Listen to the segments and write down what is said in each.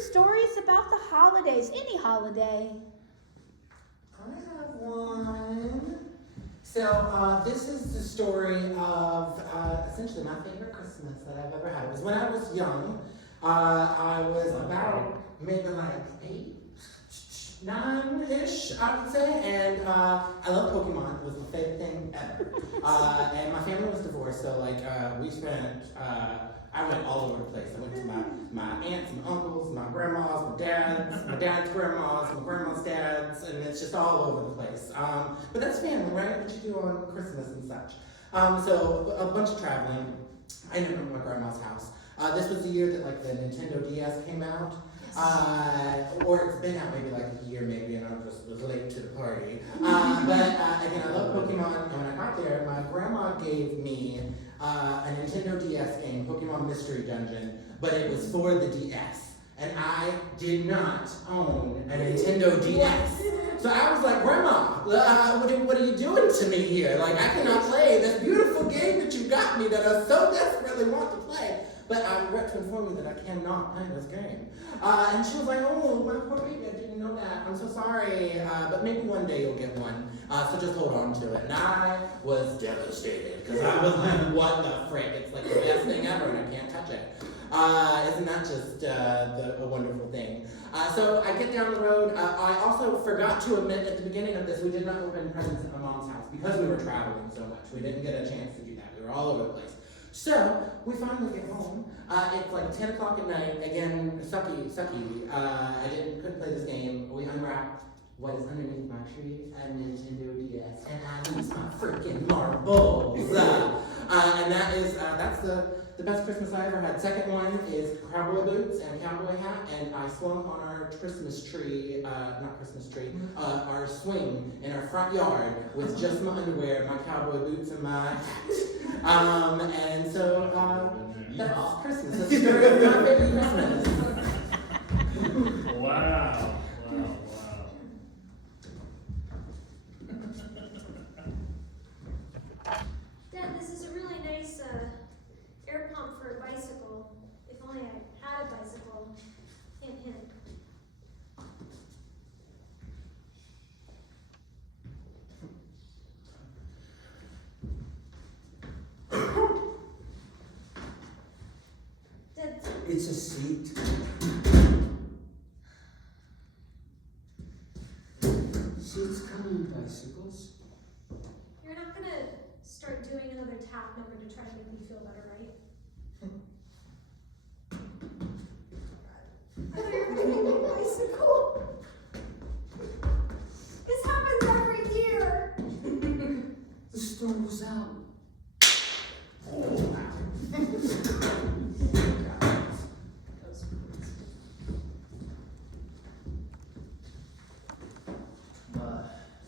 Stories about the holidays, any holiday. I have one. So this is the story of essentially my favorite Christmas that I've ever had. It was when I was young. I was about maybe like 8, 9-ish, I would say, and I love Pokemon. It was my favorite thing ever. And my family was divorced, so like we spent. I went all over the place. I went to my aunts, my uncles, my grandmas, my dad's grandmas, my grandma's dads, and it's just all over the place. But that's family, right? What you do on Christmas and such. So a bunch of traveling. I ended up at my grandma's house. This was the year that like the Nintendo DS came out. Or it's been out maybe like a year maybe, and I just was late to the party. But again, I love Pokemon, and when I got there, my grandma gave me a Nintendo DS game, Pokemon Mystery Dungeon, but it was for the DS. And I did not own a Nintendo DS. So I was like, Grandma, what are you doing to me here? Like, I cannot play this beautiful game that you got me that I so desperately want to play. But I regret to inform you that I cannot play this game. And she was like, oh, my poor baby, I didn't know that. I'm so sorry. But maybe one day you'll get one. So just hold on to it. And I was devastated because I was like, what the frick? It's like the best thing ever and I can't touch it. Isn't that just a wonderful thing? So I get down the road. I also forgot to admit at the beginning of this, we did not open presents at my mom's house because we were traveling so much. We didn't get a chance to do that. We were all over the place. So, we finally get home. It's like 10 o'clock at night. Again, sucky. Couldn't play this game. We unwrapped what is underneath my tree, a Nintendo DS, and I lose my freaking marbles. And that's the best Christmas I ever had. Second one is cowboy boots and a cowboy hat, and I swung on our our swing in our front yard with just my underwear, my cowboy boots, and my hat. And so that's Christmas. That's my favorite Christmas. Wow. Dad, this is a really nice air pump for a bicycle. If only I had a bicycle. Hint, hint. Dad, It's a seat. Seats come in bicycles. you're not gonna start doing another tap number to try to make me feel better, right? I thought you were gonna make me a bicycle. This happens every year. The storm was out.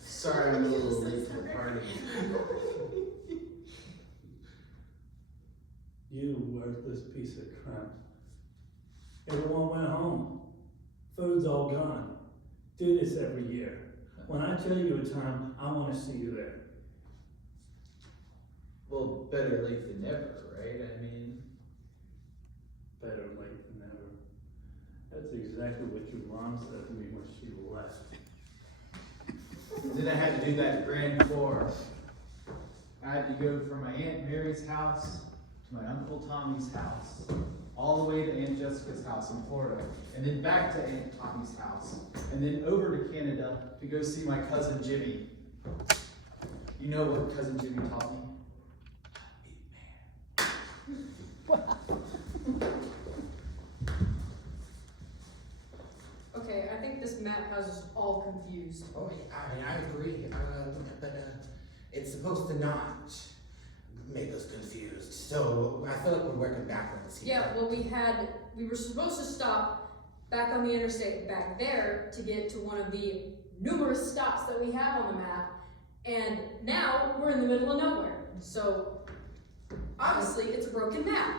Sorry I'm a little late to the party. You worthless piece of crap. Everyone went home. Food's all gone. Do this every year. When I tell you a time, I want to see you there. Well, better late than never, right? I mean, Better late than never. That's exactly what your mom said to me when she left. then I had to do that grand tour. I had to go from my Aunt Mary's house to my Uncle Tommy's house, all the way to Aunt Jessica's house in Florida, and then back to Aunt Tommy's house, and then over to Canada to go see my cousin Jimmy. You know what cousin Jimmy taught me? Okay, I think this map has us all confused. Oh, I mean, I agree, but it's supposed to not make us confused. So I feel like we're working backwards here. Yeah, well, we were supposed to stop back on the interstate back there to get to one of the numerous stops that we have on the map, and now we're in the middle of nowhere. So obviously it's a broken map.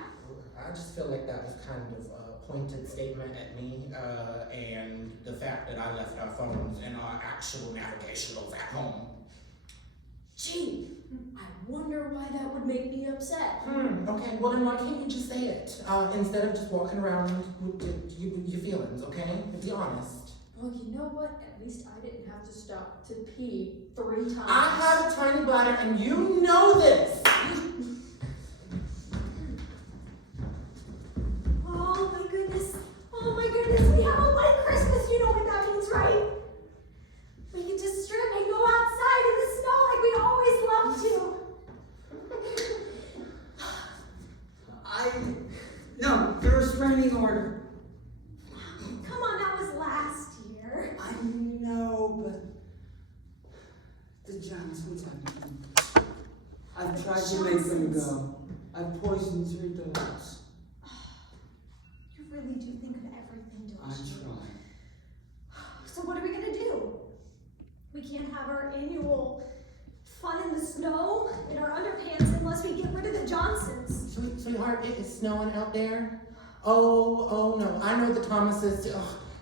I just feel like that was kind of a pointed statement at me, and the fact that I left our phones and our actual navigationals at home. Gee, I wonder why that would make me upset. Okay, well then why can't you just say it? Instead of just walking around with your feelings, okay? Be honest. Well, you know what? At least I didn't have to stop to pee 3 times. I have a tiny bladder and you know this! Oh my goodness. Oh my goodness. We have a white Christmas. You know what that means, right? We can just strip and go outside in the snow like we always love to. No, there was restraining order. Come on, that was last year. I know, but the Johnsons haven't. I've tried to make them go. I've poisoned 3 dogs. You really do think of everything, I don't you? tried. So what are we gonna do? We can't have our annual fun in the snow in our underpants unless we get rid of the Johnsons. Sweetheart, it is snowing out there. Oh no, I know the Thomases,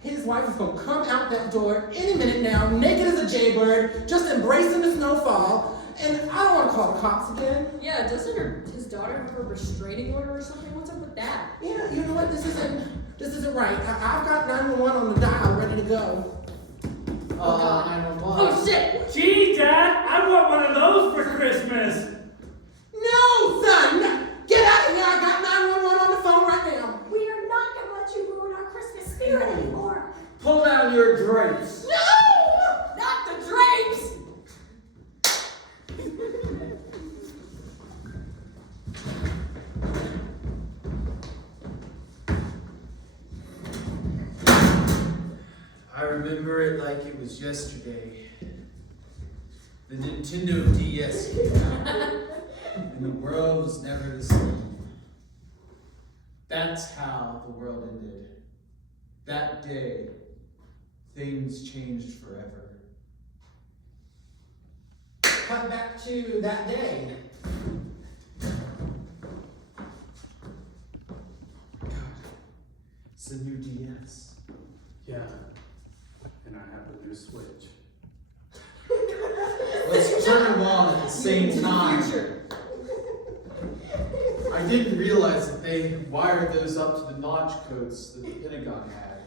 his wife is gonna come out that door any minute now, naked as a jaybird, just embracing the snowfall, and I don't wanna call the cops again. Yeah, doesn't his daughter have a restraining order or something? What's up with that? Yeah, you know what, this isn't right. I've got 911 on the dial ready to go. 911. Oh shit! Gee, Dad, I want one of those for Christmas. No, son! Get out of here! I got 911 on the phone right now. We are not gonna let you ruin our Christmas spirit anymore. Pull down your drapes. No! Not the drapes! I remember it like it was yesterday. The Nintendo DS came out, and the world was never the same. That's how the world ended. That day, things changed forever. Cut back to that day. God, it's the new DS. Yeah, and I have a new Switch. Let's turn them on at the same time. I didn't realize that they wired those up to the notch codes that the Pentagon had.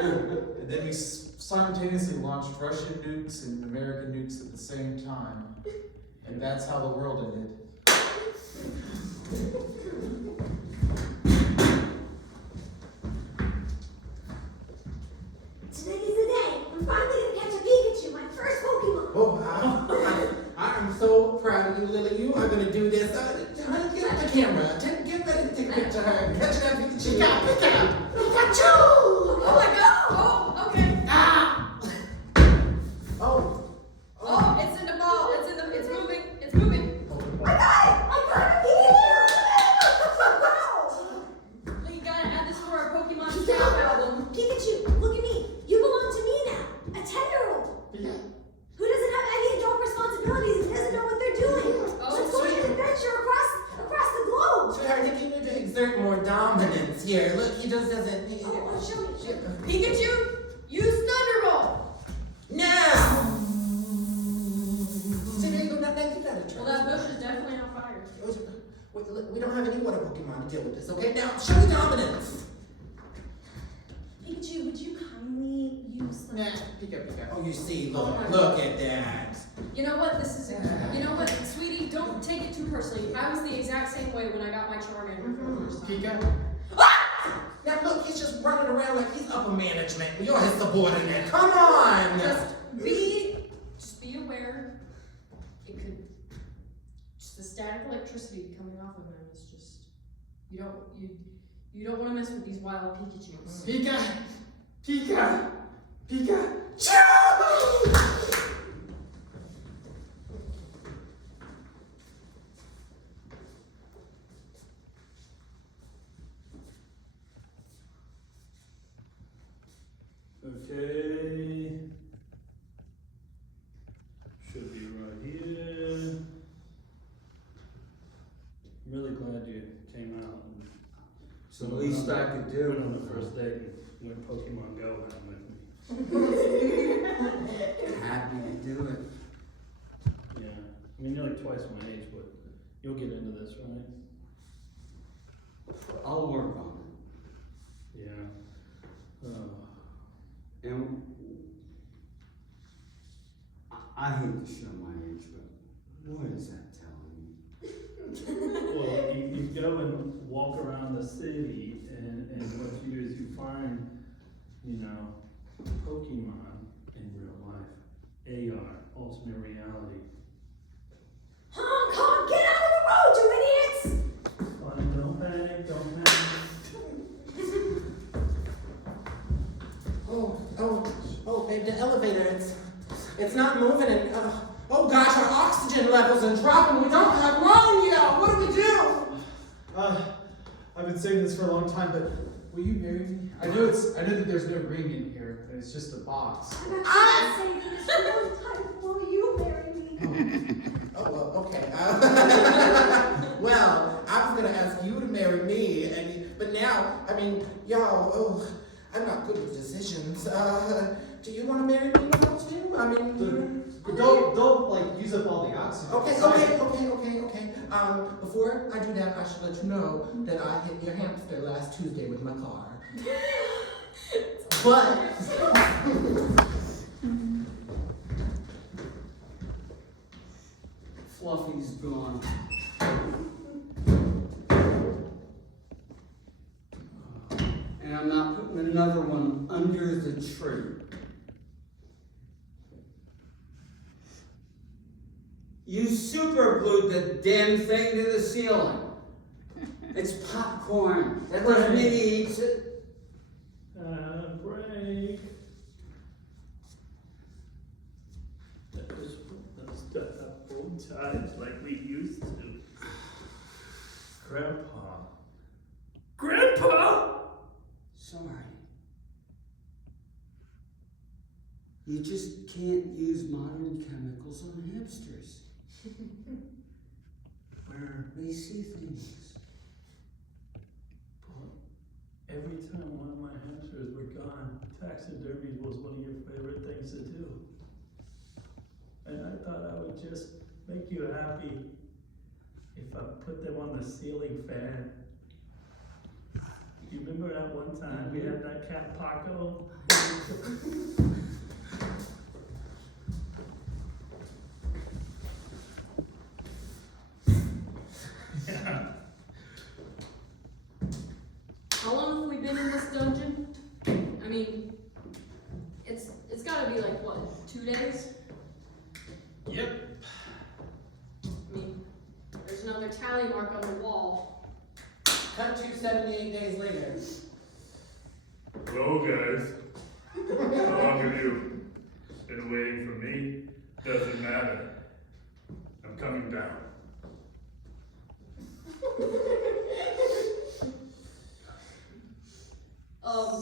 And then we simultaneously launched Russian nukes and American nukes at the same time. And that's how the world ended. Today is the day. I'm finally gonna catch a Pikachu, my first Pokemon. Oh, I am so proud of you, Lily. You are gonna do this. Honey, get out the camera. Get ready to take a picture of her. Catch that Pikachu. Pikachu! Oh my god! Oh, okay. Ah! Oh. Oh, it's in the ball. It's moving. It's moving. I got it! I got a Pikachu! We gotta add this to our Pokemon Snap album. Pikachu, look at me. You belong to me now. A 10-year-old. Yeah. Who doesn't have any adult responsibilities and doesn't know what they're doing. Oh, Let's go on an adventure across the globe. Sweetheart, I think you need to exert more dominance here. Look, he just doesn't. Oh, show me. Pikachu, use Thunderbolt. Now! See, there you go. Now, you got it. Well, that bush is definitely on fire. We don't have any water Pokemon to deal with this, okay? Now, show me dominance. Pikachu, would you kindly use the... Nah, Pika. Oh, you see, Oh my look at that. You know what? You know what, sweetie? Don't take it too personally. I was the exact same way when I got my Charmander for the first time. Pika. Now, look, he's just running around like he's upper management. You're his subordinate. Come on! Just be aware. It could just the static electricity coming off of him is just you don't want to mess with these wild Pikachus. Pika. Okay. Should be right here. I'm really glad you came out and It's the least I could do. went on the first date and went Pokemon Go hunting with me. Happy to do it. I mean, you're like twice my age, but you'll get into this, right? I'll work on Yeah. it. And I hate to show my age, but what is that telling me? Well, you go and walk around the city, and what you do is you find, you know, Pokemon in real life. AR, alternate reality. Hong Kong, get out of the road, you idiots! Fun, don't panic, don't panic. Oh, babe, the elevator, it's not moving and, oh gosh, our oxygen levels are dropping. We don't have room, What do we do? I've been saving this for a long time, but will you marry me? I know that there's no ring in here, and it's just a box. I've been saving this for a long time. Will you marry me? Oh, well, okay. Well, I was gonna ask you to marry me, but now, I mean, y'all, I'm not good with decisions. Do you want to marry me now too? I mean, Don't like use up all the oxygen. Okay. Before I do that, I should let you know that I hit your hamster last Tuesday with my car. But Fluffy's gone. And I'm not putting another one under the tree. You super glued the damn thing to the ceiling. It's popcorn. That doesn't mean he eats it. Break. Let's have old times like we used to. Grandpa! Sorry. You just can't use modern chemicals on hamsters. Where they see things. But every time one of my hamsters were gone, taxidermy was one of your favorite things to do. And I thought I would just make you happy if I put them on the ceiling fan. You remember that one time we had that cat Paco? Yeah. How long have we been in this dungeon? I mean, it's gotta be like, what, 2 days? Yep. I mean, there's another tally mark on the wall. cut to 78 days later. Hello, guys. How long have you been waiting for me? Doesn't matter. I'm coming down.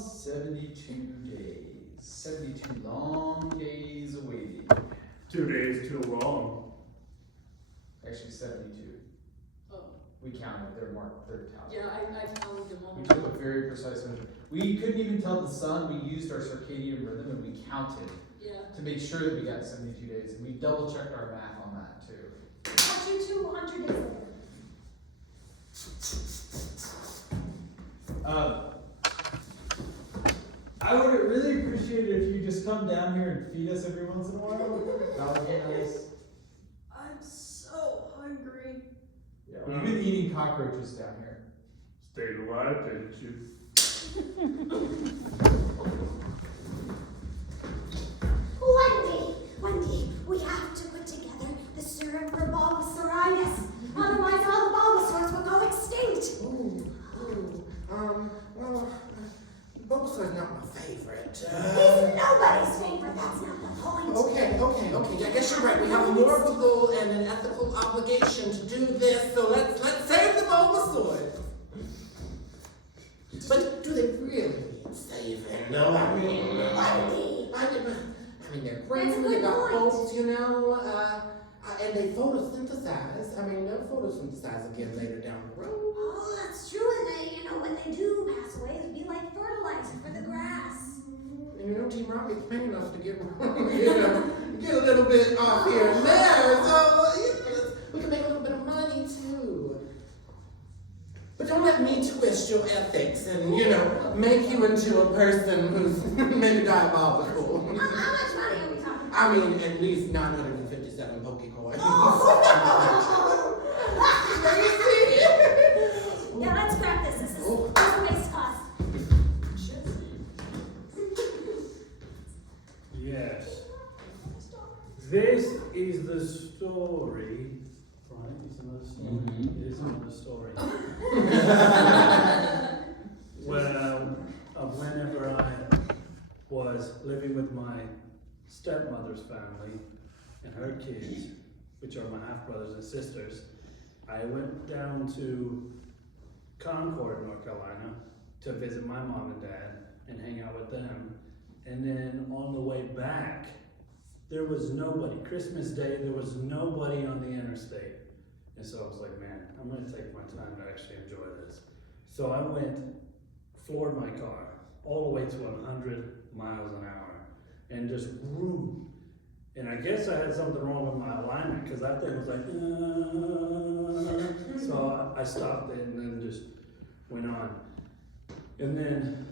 72 days. 72 long days awaiting. 2 days too long. Actually, 72. Oh, We counted. They're marked third tally. yeah, I counted them all. We took a very precise measure. We couldn't even tell the sun. We used our circadian rhythm and we counted Yeah. to make sure that we got 72 days. And we double checked our math on that too. Got you 200 days later. I would really appreciate it if you just come down here and feed us every once in a while. That would be nice. I'm so hungry. Yeah, we've been eating cockroaches down here. Stayed alive, didn't you? Wendy, we have to put together the serum for Bulbasauritis. Otherwise, all the Bulbasaurs will go extinct. Well, Bulbasaur's not my favorite. He's nobody's favorite. That's not the point. Okay. I guess you're right. We have a moral and an ethical obligation to do this, so let's save the Bulbasaur. But do they really need saving? No, I mean, they're great. That's a They good got point. bolts, and they photosynthesize. I mean, they'll photosynthesize again later down the road. Oh, that's true. And they, when they do pass away, it'd be like fertilizer for the grass. And Team Rocket's paying us to get a little bit off here and there, so twist your ethics and, you know, make you into a person who's maybe diabolical. How much money are we talking about? I mean, at least 957 Pokecoins. Yeah, let's scrap this. This is a waste cost. Yes. This is the story. Right? It's another story. Mhm. It is another story. Well, of whenever I was living with my stepmother's family and her kids, which are my half brothers and sisters, I went down to Concord, North Carolina, to visit my mom and dad and hang out with them. And then on the way back, there was nobody. Christmas Day, there was nobody on the interstate. And so I was like, man, I'm gonna take my time to actually enjoy this. So I floored my car all the way to 100 miles an hour and just whoom. And I guess I had something wrong with my alignment because that thing was like, so I stopped it and then just went on. And then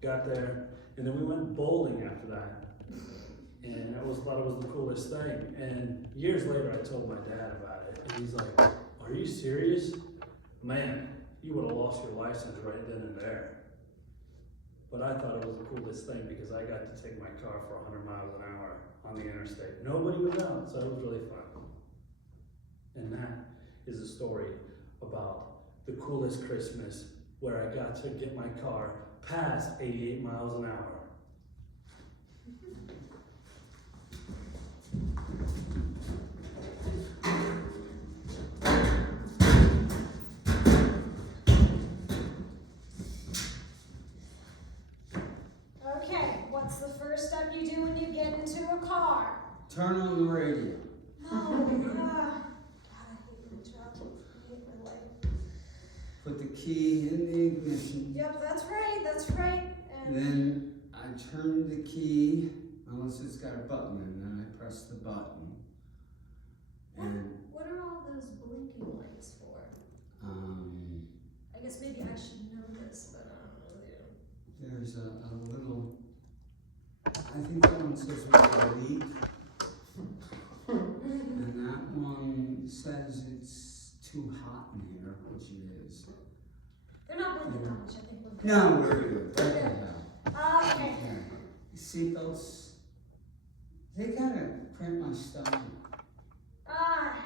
got there, and then we went bowling after that. And I thought it was the coolest thing. And years later, I told my dad about it, and he's like, "Are you serious? Man, you would have lost your license right then and there." But I thought it was the coolest thing because I got to take my car for 100 miles an hour on the interstate. Nobody was out, so it was really fun. And that is a story about the coolest Christmas where I got to get my car past 88 miles an hour. Okay, what's the first step you do when you get into a car? Turn on the radio. Oh, God, I hate my job. I hate my life. Put the key in the ignition. Yep, that's right. And Then I turn the key, unless it's got a button in, then I press the button. And what are all those blinking lights for? I guess maybe I should know this, but I don't know you. there's a little, I think that one says we're gonna leak. And that one says it's too hot in here, which it is. They're not blinking that much, I think. We're good. No, we're good. Okay. Okay. Seatbelts, they gotta cramp my stomach. Ah.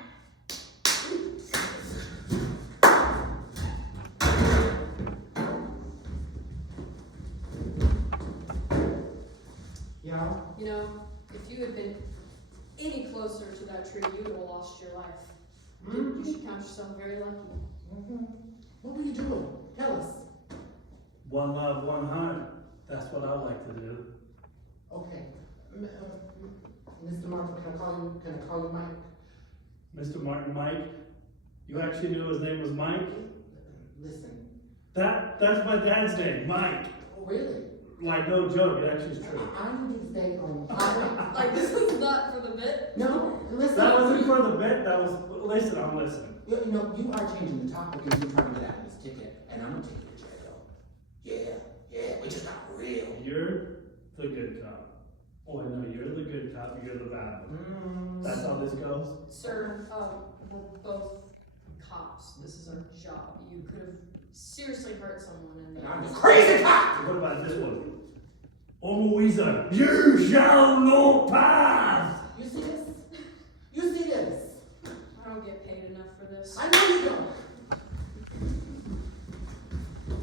Yeah. You know, if you had been any closer to that tree, you would have lost your life. You should count yourself very lucky. What were you doing? Tell us. One love, one heart. That's what I like to do. Okay. Mr. Martin, can I call you Mike? Mr. Martin, Mike. You actually knew his name was Mike? Listen. That's my dad's name, Mike. Oh, really? Like, no joke, it actually is true. I need to stay on. Like, this is not for the bit. No, listen. That wasn't for the bit, that was, listen, I'm listening. You know, you are changing the topic and you're trying to get out of this ticket, and I'm gonna take you to jail. Yeah, we just got real. You're the good cop. Oh, I know, you're the good cop, you're the bad one. That's how this goes? Sir, we're both cops. This is our job. You could have seriously hurt someone And I'm the crazy cop! What about this one? Oh, Louisa, you shall not pass! You see this? You see this? I don't get paid enough for this. I know you don't.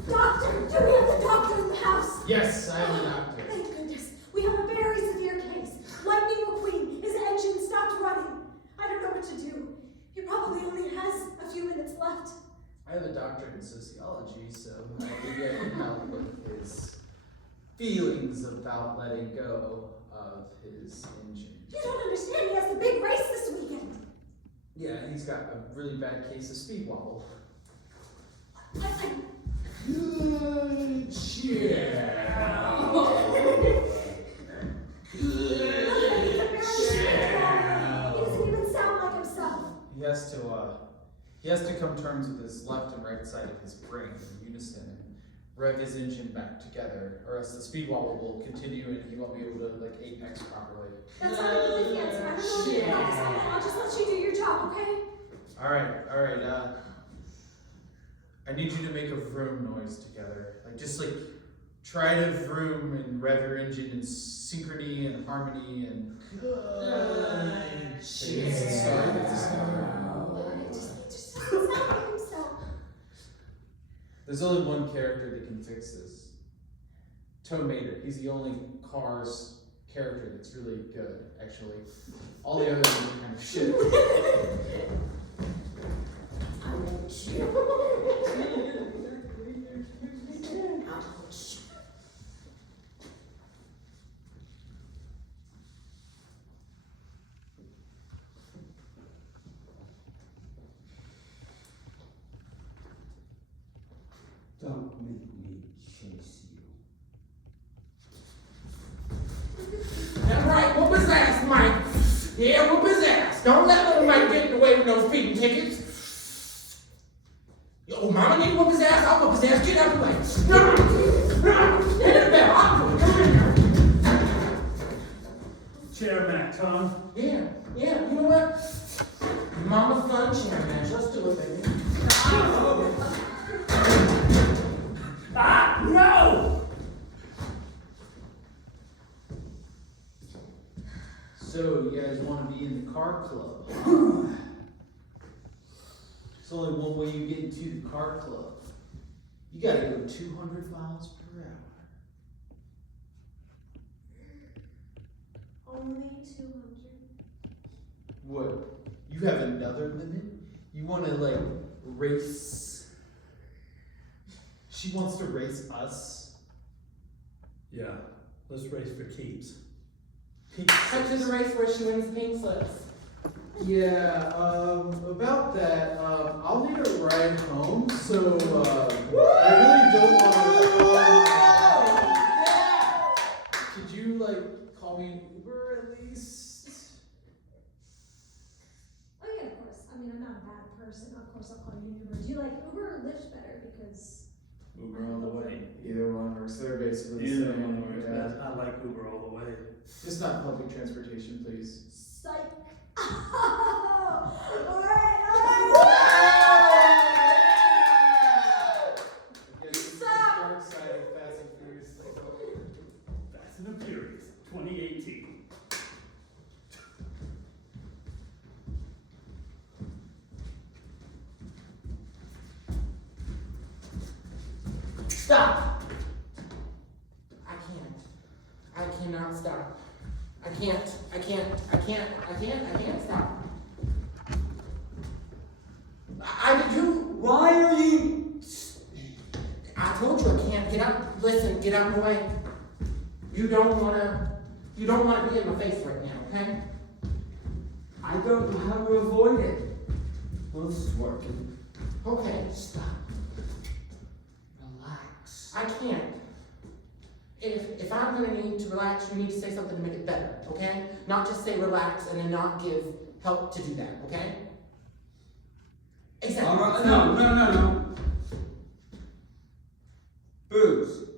Doctor, do we have the doctor in the house? Yes, I am the doctor. Thank goodness. We have a very severe case. Lightning McQueen, his engine stopped running. I don't know what to do. He probably only has a few minutes left. I have a doctorate in sociology, so I can get him help with his feelings about letting go of his engine. You don't understand. He has the big race this weekend. Yeah, he's got a really bad case of speed wobble. Good He doesn't even sound like himself. He He has to come to terms with his left and right side of his brain in unison and rev his engine back together, or else the speed wobble will continue and he won't be able to like apex properly. That's not a good answer. I don't know if you can ask. I'll just let you do your job, okay? Alright, I need you to make a vroom noise together. Just try to vroom and rev your engine in synchrony and harmony and There's only one character that can fix this. Toe Mater. He's the only Cars character that's really good, actually. All the others are kind of shit. Don't make me chase you. That's right, whoop his ass, Mike. Yeah, whoop his ass. Don't let little Mike get away with no speeding tickets. Yo, mama need to whoop his ass, I'll whoop his ass. Get out of the way. Hit the bell, I'll do it. Come in here. Chair Mac, Tom. Yeah, you know what? Mama fun chair match. Let's do it, baby. Ah, no! So, you guys want to be in the car club? Huh? There's only one way you get into the car club. You gotta go 200 miles per hour. Only 200. What? You have another limit? You wanna race? She wants to race us? Yeah, let's race for keeps. Cut to the race where she wins pink slips. Yeah, about that, I'll need a ride home, so, I really don't want to, could you, call me an Uber at least? Oh yeah, of course. I mean, I'm not a bad person. Of course, I'll call you an Uber. Do you like Uber or Lyft better? Because Uber all the way. Either one works, they're basically the Either same. one works. Yeah. I like Uber all the way. Just not public transportation, please. psych. All right. Dark side of Fast and Furious. Fast and the Furious, 2018. Stop! I cannot stop. I can't stop. Why are you? I told you I can't. Get out. Listen, get out of the way. You don't wanna be in my face right now, okay? I don't know how to avoid it. Well, this is working. Okay, stop. Relax. I can't. If I'm gonna need to relax, you need to say something to make it better, okay? Not just say relax and then not give help to do that, okay? Exactly. All right. No. Booze.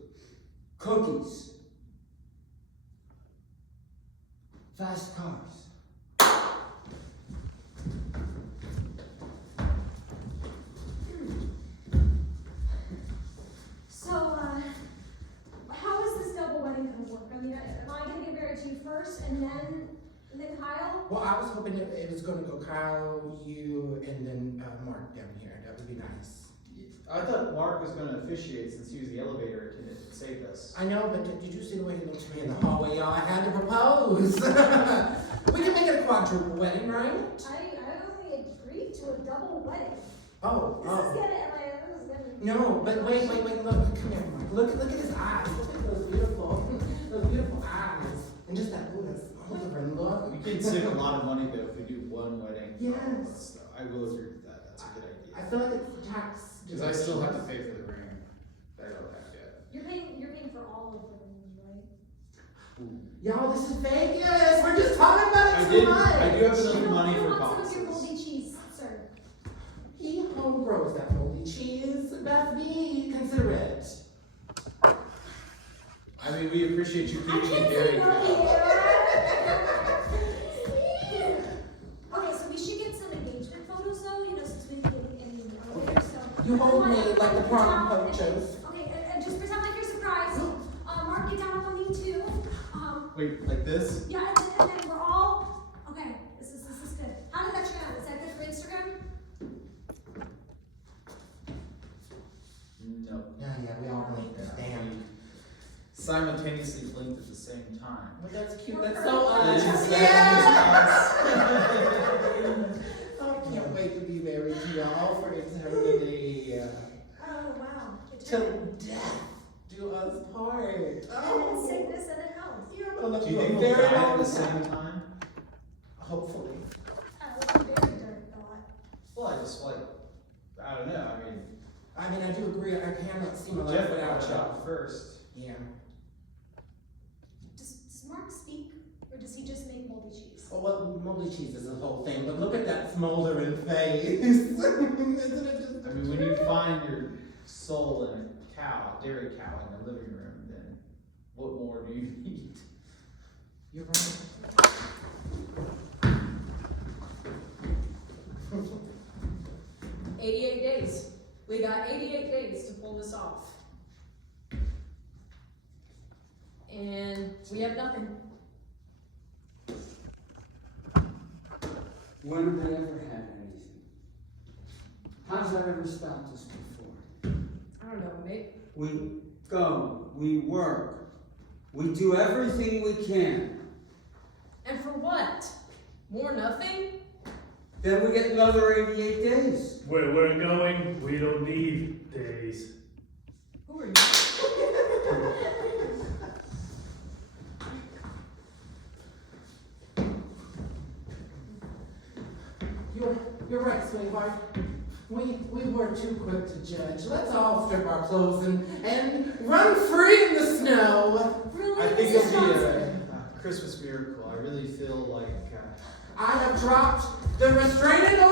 Cookies. Fast cars. So, how is this double wedding gonna work? I mean, am I gonna get married to you first and then Kyle? Well, I was hoping it was gonna go Kyle, you, and then Mark down here. That would be nice. I thought Mark was going to officiate since he was the elevator attendant that saved us. I know, but did you see the way he looked at me in the hallway, y'all? I had to propose. We can make it a quadruple wedding, right? I only agreed to a double wedding. Oh. This is gonna. No, but wait, look, come here, Mark. Look at his eyes. Look at those beautiful eyes. And just that smoldering look. We can save a lot of money though if we do one wedding. Yes. I will agree with that. That's a good idea. I feel like it's tax. Because I still have to pay for the ring. I don't have yet. You're paying for all of the rooms, right? Y'all, this is Vegas. We're just talking about it I too much. I do have enough money You for want some of your boxes. moldy cheese, sir. He Beth, be considerate. I mean, we appreciate you I keeping can't it very say no to cool. you. Okay, so we should get some engagement photos though, since we didn't get any in the elevator, so. You hold me like the prom Okay, photos. Okay, and just pretend like you're surprised. Mark, get down on me too. Wait, like this? Yeah, and then we're all, okay, this is good. How did that turn out? Is that good for Instagram? No. Yeah, we all blinked. Damn. Simultaneously blinked at the same time. Well, that's cute. That's so That is us. that I can't wait to be married to y'all for eternity. Oh, wow. Till death do us part. And in sickness and in health. Yeah, I'm gonna love Do you you think a we'll very die at long the time. same time? Hopefully. That would be very dark thought. Well, I just like, I don't know, I mean, I do agree. I cannot see my life Jeff without got y'all. shot first. Yeah. Does Mark speak, or does he just make moldy cheese? Well, moldy cheese is the whole thing, but look at that smoldering face. Isn't it just I mean, when you find your soul in a dairy cow in the living room, then what more do you need? You're right. 88 days. We got 88 days to pull this off. And we have nothing. When have they ever had anything? How's that ever stopped us before? I don't know, maybe. We go, we work, we do everything we can. And for what? More nothing? Then we get another 88 days. Where we're going, we don't need days. Who are you? You're right, sweetheart. We were too quick to judge. Let's all strip our clothes and run free in the snow. Really? I think Mrs. it'll be Johnson? a Christmas miracle. I really feel like I have dropped the restraining order